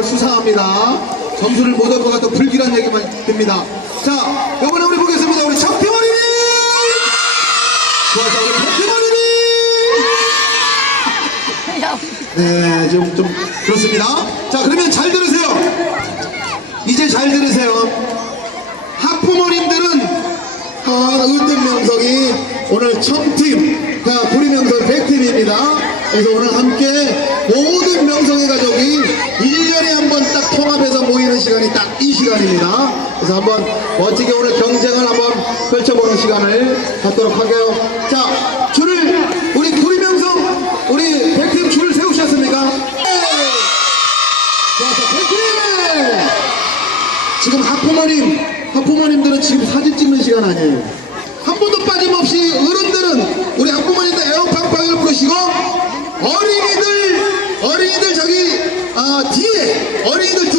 오늘 수상합니다. 점수를 못 얻고 가도 불길한 얘기만 듭니다. 자, 이번에 우리 보겠습니다. 우리 정태원이님! 좋아서 우리 정태원이님! 네, 좀, 좀, 그렇습니다. 자, 그러면 잘 들으세요. 이제 잘 들으세요. 학부모님들은 아, 으뜸 명성이 오늘 청팀, 자, 구리 명성 100팀입니다. 그래서 오늘 함께 모든 명성의 가족이 1년에 한 번 딱 통합해서 모이는 딱 이 시간입니다. 그래서 한번 멋지게 오늘 경쟁을 한번 펼쳐보는 시간을 갖도록 할게요. 자, 줄을, 우리 구리명성, 우리 100팀 줄을 세우셨습니까? 네. 좋았어, 100팀! 지금 학부모님, 학부모님들은 지금 사진 찍는 시간 아니에요. 한 번도 빠짐없이 어른들은 우리 학부모님들 에어팡팡을 부르시고 어린이들, 어린이들 저기 아, 뒤에 어린이들